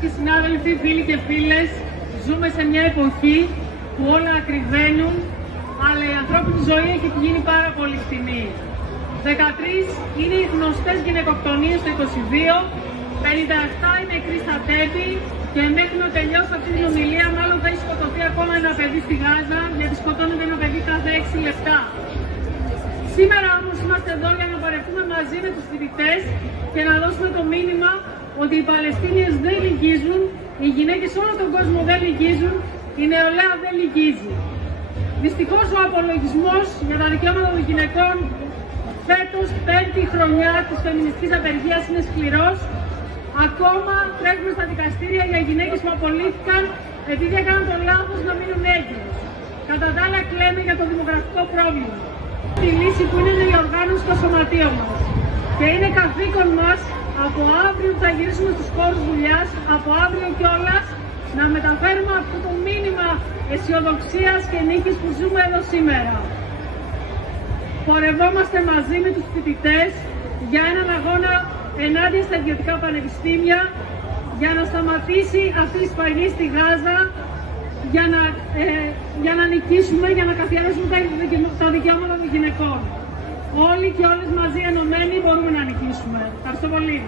και συνάδελφοι, φίλοι και φίλες, ζούμε σε μια εποχή που όλα ακριβένουν, αλλά η ανθρώπινη ζωή έχει γίνει πάρα πολύ φτηνή. 13 είναι οι γνωστές γυναικοκτονίες το 22, 57 οι νεκροί στα τέμπη και μέχρι να τελειώσω αυτή την ομιλία μάλλον θα έχει σκοτωθεί ακόμα ένα παιδί στη Γάζα, γιατί σκοτώνεται ένα παιδί κάθε 6 λεπτά. Σήμερα όμως είμαστε εδώ για να παρευτούμε μαζί με τους φοιτητές και να δώσουμε το μήνυμα ότι οι Παλαιστίνιες δεν λυγίζουν, οι γυναίκες σε όλο τον κόσμο δεν λυγίζουν, η νεολαία δεν λυγίζει. Δυστυχώς ο απολογισμός για τα δικαιώματα των γυναικών φέτος, 5η χρονιά της φεμινιστικής απεργίας, είναι σκληρός. Ακόμα τρέχουμε στα δικαστήρια για γυναίκες που απολύθηκαν επειδή έκαναν το λάθος να μείνουν έγκυες. Κατά τα άλλα κλαίμε για το δημογραφικό πρόβλημα. Τη λύση που είναι η οργάνωση στο σωματείο μας. Και είναι καθήκον μας από αύριο που θα γυρίσουμε στους χώρους δουλειάς, από αύριο κιόλας, να μεταφέρουμε αυτό το μήνυμα αισιοδοξίας και νίκης που ζούμε εδώ σήμερα. Πορευόμαστε μαζί με τους φοιτητές για έναν αγώνα ενάντια στα ιδιωτικά πανεπιστήμια, για να σταματήσει αυτή η σφαγή στη Γάζα, για να νικήσουμε, για να καθιερώσουμε τα δικαιώματα των γυναικών. Όλοι και όλες μαζί ενωμένοι μπορούμε να νικήσουμε. Ευχαριστώ πολύ.